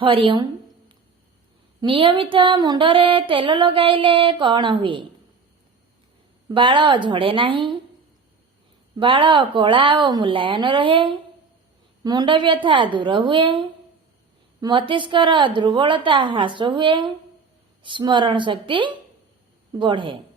हरिओम। नियमित मुंडरे तेल लगाइले कौन हुए? बाल झड़े नहीं, बाल कला और मुलायन रहे, मुंड व्यथा दूर हुए, मस्तिष्कर दुर्बलता ह्रास हुए, स्मरण शक्ति बढ़े।